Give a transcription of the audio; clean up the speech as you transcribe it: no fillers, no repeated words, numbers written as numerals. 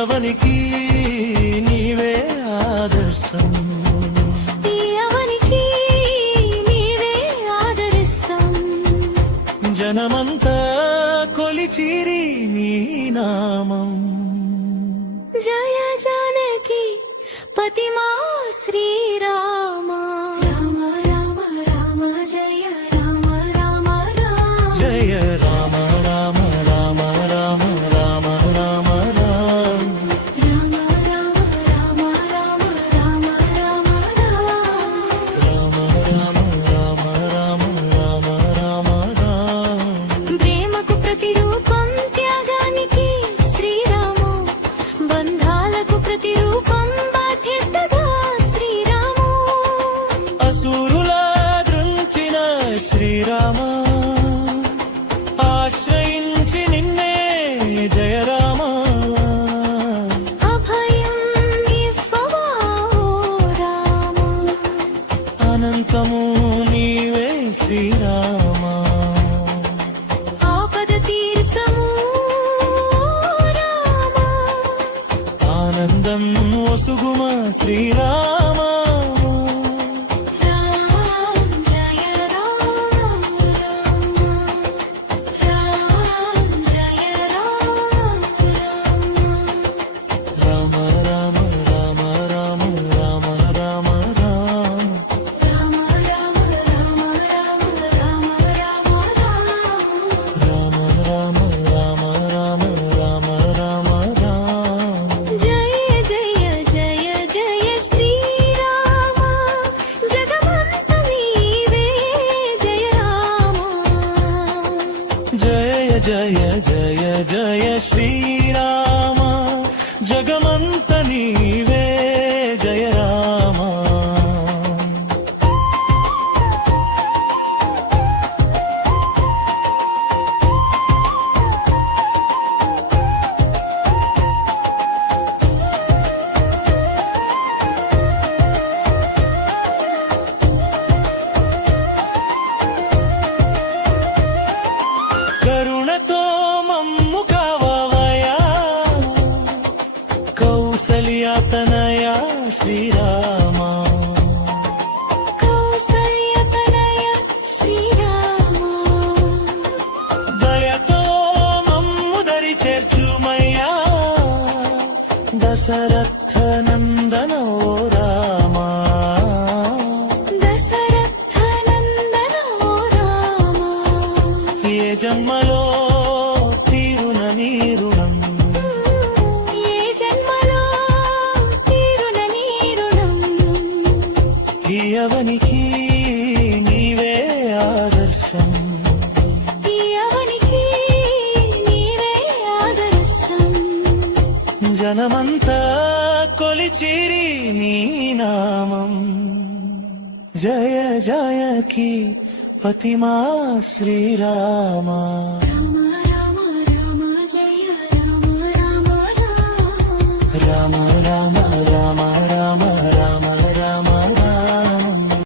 అవనికి నీవే ఆదర్శం, ఈ అవనికి నీవే ఆదర్శం. జనమంతా కొలిచిరి నీ నామం. జయ జానకి పతిమా శ్రీరామ. రామ రామ రామ జయ రామ రామ రామ. జయ రామ రామ రామ రామ రామ రామ రామ. రామ రామ రామ రామ రామ రామ రామ. రామ రామ రామ రామ రామ రామ రామ. ప్రేమకు ప్రతిరూపం త్యాగానికి శ్రీరాము. బంధాలకు ప్రతిరూపం బాధ్యతగా శ్రీరాము. అసురులా దృంచిన శ్రీరామ, ఆశ్రయించి నిన్నే జయ రామ. అభయం ఇవ్వవా ఓ రామ. అనంతము నీవే శ్రీరామ. ఆపద తీర్చము రామ. ఆనందం ఒసుగుమ శ్రీరామ. రామ జయ రామ రామ. రామ జయ రామ రామ. రామ రామ రామ రామ రామ రామ రామ. రామ రామ రామ రామ రామ రామ రామ. రామ రామ రామ రామ రామ రామ రామ. జయ జయ జయ జయ శ్రీరామ. జగమంత నీవే జయ రామ. జయ జయ జయ జయ శ్రీరామ, జగమంత నీవే జయ రామ. కరుణతో మమ్ము కావవయా, కౌసల్యతనయా శ్రీరామ. కౌసల్యతనయ శ్రీరామ. దయతో మమ్ము దరి చేర్చుమయ్యా, దశరథ నందన ఓ రామ. దశరథ నందన ఓ రామ. ఏ జన్మలో తీరున నీ రుణం, ఏ జన్మలో తీరున నీ రుణం. ఈ అవనికి నీవే ఆదర్శం. ఈ అవనికి నీవే ఆదర్శం. జనమంతా కొలిచిరి నీ నామం. జయ జయకి పతిమా శ్రీరామ. రామ రామ రామ జయ రామ రామ రామ. రామ